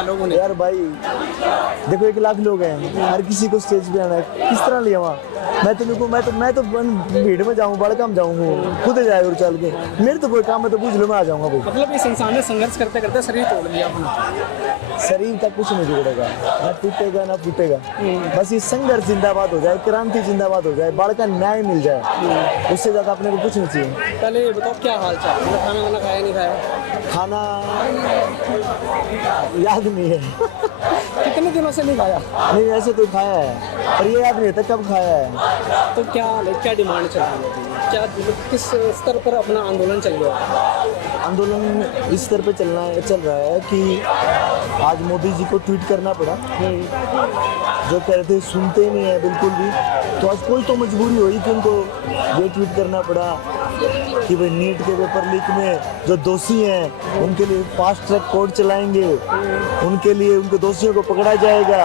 है लोगों ने। यार भाई देखो 1 लाख लोग हैं, हर किसी को स्टेज पे आना है, किस तरह लिया वहाँ मैं तो भीड़ में जाऊँ, बड़का में जाऊँ, खुद जाए और चल के, मेरे तो कोई काम है तो पूछ लो, मैं आ जाऊँगा भाई। मतलब इस इंसान ने संघर्ष करते करते शरीर तोड़ लिया अपना। शरीर का कुछ नहीं बिगड़ेगा, ना टूटेगा ना फूटेगा, बस ये संघर्ष जिंदाबाद हो जाए, क्रांति जिंदाबाद हो जाए, बाढ़ का न्याय मिल जाए, उससे ज्यादा अपने को कुछ नहीं चाहिए। पहले ये बताओ क्या हाल चाल, मतलब खाना वाना खाया नहीं खाया? खाना याद नहीं है। कितने दिनों से नहीं खाया? नहीं ऐसे तो खाया है, पर ये याद नहीं रहता कब खाया है। तो क्या डिमांड चल रही है, क्या किस स्तर पर अपना आंदोलन चल रहा है? आंदोलन इस स्तर पे चल रहा है कि आज मोदी जी को ट्वीट करना पड़ा, जो कह रहे थे सुनते ही नहीं है बिल्कुल भी, तो आज कोई तो मजबूरी हुई कि उनको ये ट्वीट करना पड़ा कि भाई नीट के पेपर लीक में जो दोषी हैं उनके लिए फास्ट ट्रैक कोर्ट चलाएंगे, उनके लिए उनके दोषियों को पकड़ा जाएगा,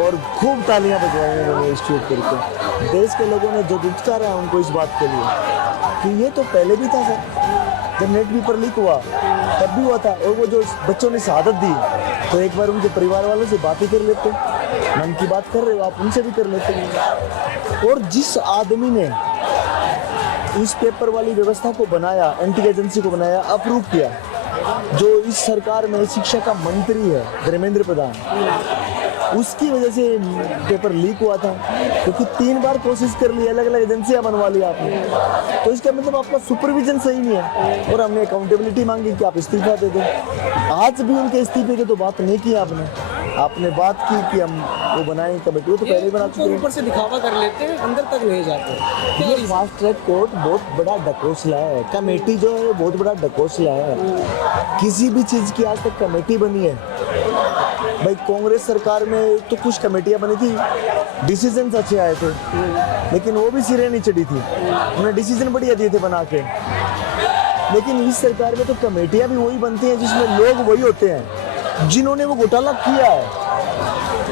और खूब तालियां बजवाएंगे उन्होंने इस ट्वीट करके। देश के लोगों ने जो दुत्कारा है उनको इस बात के लिए कि ये तो पहले भी था सर, जब नेट पेपर लीक हुआ तब भी हुआ था, और वो जो बच्चों ने शहादत दी तो एक बार उनके परिवार वालों से बात ही कर लेते, मन की बात कर रहे हो आप उनसे भी कर लेते। और जिस आदमी ने इस पेपर वाली व्यवस्था को बनाया, एंटी एजेंसी को बनाया, अप्रूव किया, जो इस सरकार में शिक्षा का मंत्री है धर्मेंद्र प्रधान, उसकी वजह से पेपर लीक हुआ था, क्योंकि 3 बार कोशिश कर ली, अलग अलग एजेंसियां बनवा ली आपने, तो इसका मतलब आपका सुपरविजन सही नहीं है, और हमने अकाउंटेबिलिटी मांगी कि आप इस्तीफा दे दो। आज भी उनके इस्तीफे की तो बात नहीं की आपने बात की कि हम वो बनाएं कमेटी, वो तो पहले ही बना चुके हैं। ऊपर से दिखावा कर लेते हैं, अंदर तक नहीं जाते। ये फास्ट ट्रैक कोर्ट बहुत बड़ा डकोसला है, कमेटी जो है बहुत बड़ा डकोसला है, किसी भी चीज़ की आज तक कमेटी बनी है भाई? कांग्रेस सरकार में तो कुछ कमेटियां बनी थी, डिसीजन अच्छे आए थे, लेकिन वो भी सिरे नहीं चढ़ी थी, उन्होंने डिसीजन बढ़िया दिए थे बना के। लेकिन इस सरकार में तो कमेटियां भी वही बनती हैं जिसमें लोग वही होते हैं जिन्होंने वो घोटाला किया है।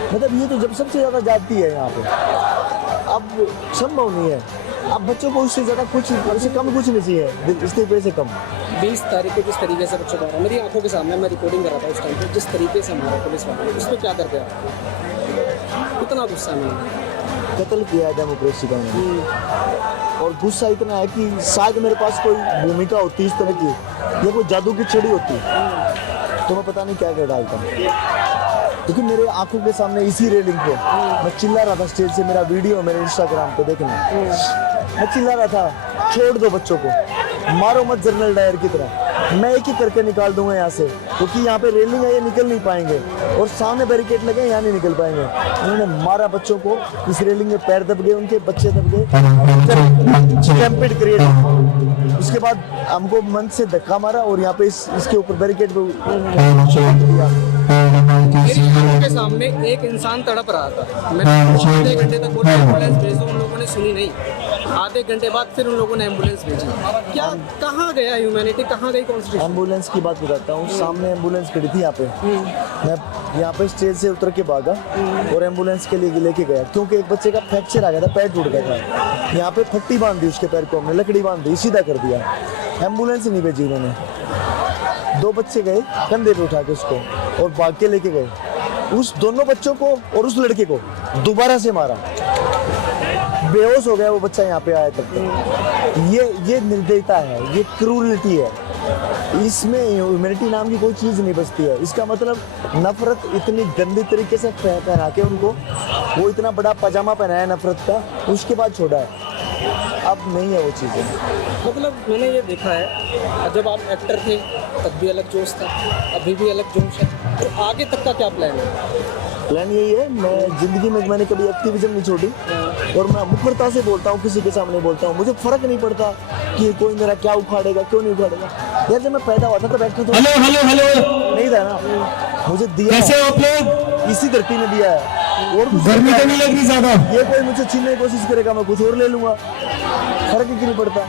मतलब ये तो जब सबसे ज्यादा जाती है यहाँ पे, अब संभव नहीं है। अब बच्चों को उससे ज्यादा कुछ, उससे कम कुछ नहीं चाहिए, इस्तीफे से कम। 20 तारीख को जिस तरीके से बच्चों को, मेरी आंखों के सामने मैं रिकॉर्डिंग कर रहा था उस टाइम पे, जिस तरीके से हमारा पुलिस वाले उस पर क्या करते हैं, कितना गुस्सा में कत्ल किया है डेमोक्रेसी का उन्होंने, और गुस्सा इतना है कि शायद मेरे पास कोई भूमिका होती इस तरह की, या कोई जादू की छड़ी होती तो मैं पता नहीं क्या क्या डालता, क्योंकि मेरे आंखों के सामने इसी रेलिंग पे मैं चिल्ला रहा था स्टेज से, मेरा वीडियो मेरे इंस्टाग्राम पे देखना, मैं चिल्ला रहा था छोड़ दो बच्चों को, मारो मत जनरल डायर की तरह, मैं एक ही करके निकाल दूंगा यहाँ से, क्योंकि यहाँ पे रेलिंग है, ये निकल नहीं पाएंगे, और सामने बैरिकेड लगे यहाँ नहीं निकल पाएंगे। उन्होंने मारा बच्चों को, इस रेलिंग में पैर दब गए, उनके बच्चे दब गए, स्टैम्पेड क्रिएट। उसके बाद हमको मन से धक्का मारा और यहाँ पे इसके ऊपर बैरिकेड के सामने एक इंसान तड़प रहा था, मैं आधे घंटे तक बोला एम्बुलेंस भेजो, उन लोगों ने सुनी नहीं, आधे घंटे बाद फिर उन लोगों ने एम्बुलेंस भेजी। क्या कहाँ गया ह्यूमैनिटी, कहाँ गई कॉन्स्टिट्यूशन? एम्बुलेंस की बात बताता हूँ, सामने एम्बुलेंस खड़ी थी यहाँ पे, मैं यहाँ पे स्टेज से उतर के भागा और एम्बुलेंस के लिए लेके गया, क्योंकि एक बच्चे का फ्रैक्चर आ गया था, पैर टूट गया था, यहाँ पे फट्टी बांध दी उसके पैर को, हमने लकड़ी बांध दी, सीधा कर दिया, एम्बुलेंस नहीं भेजी उन्होंने। 2 बच्चे गए कंधे पे उठा के उसको और भाग के लेके गए, उस दोनों बच्चों को और उस लड़के को दोबारा से मारा, बेहोश हो गया वो बच्चा यहाँ पे आया तक। ये निर्दयता है, ये क्रूरलिटी है, इसमें ह्यूमैनिटी नाम की कोई चीज़ नहीं बचती है। इसका मतलब नफरत इतनी गंदी तरीके से पहना के उनको, वो इतना बड़ा पजामा पहनाया नफरत का, उसके बाद छोड़ा है, अब नहीं है वो चीज़ें। मतलब मैंने ये देखा है, जब आप एक्टर थे तब भी अलग जोश था, अभी भी अलग जोश है, तो आगे तक का क्या प्लान है? प्लान यही है, मैं ज़िंदगी में मैंने कभी एक्टिविज्म नहीं छोड़ी, और मैं मुखरता से बोलता हूँ, किसी के सामने बोलता हूँ, मुझे फ़र्क नहीं पड़ता कि कोई मेरा क्या उखाड़ेगा क्यों नहीं उखाड़ेगा। यार जब मैं पैदा हुआ था तो एक्टर तो नहीं था ना, मुझे दिया आप लोग इसी धरती में दिया है, और गर्मी तो नहीं लग रही ज़्यादा, ये कोई मुझे छीनने की कोशिश करेगा मैं कुछ और ले लूँगा, फ़र्क ही नहीं पड़ता।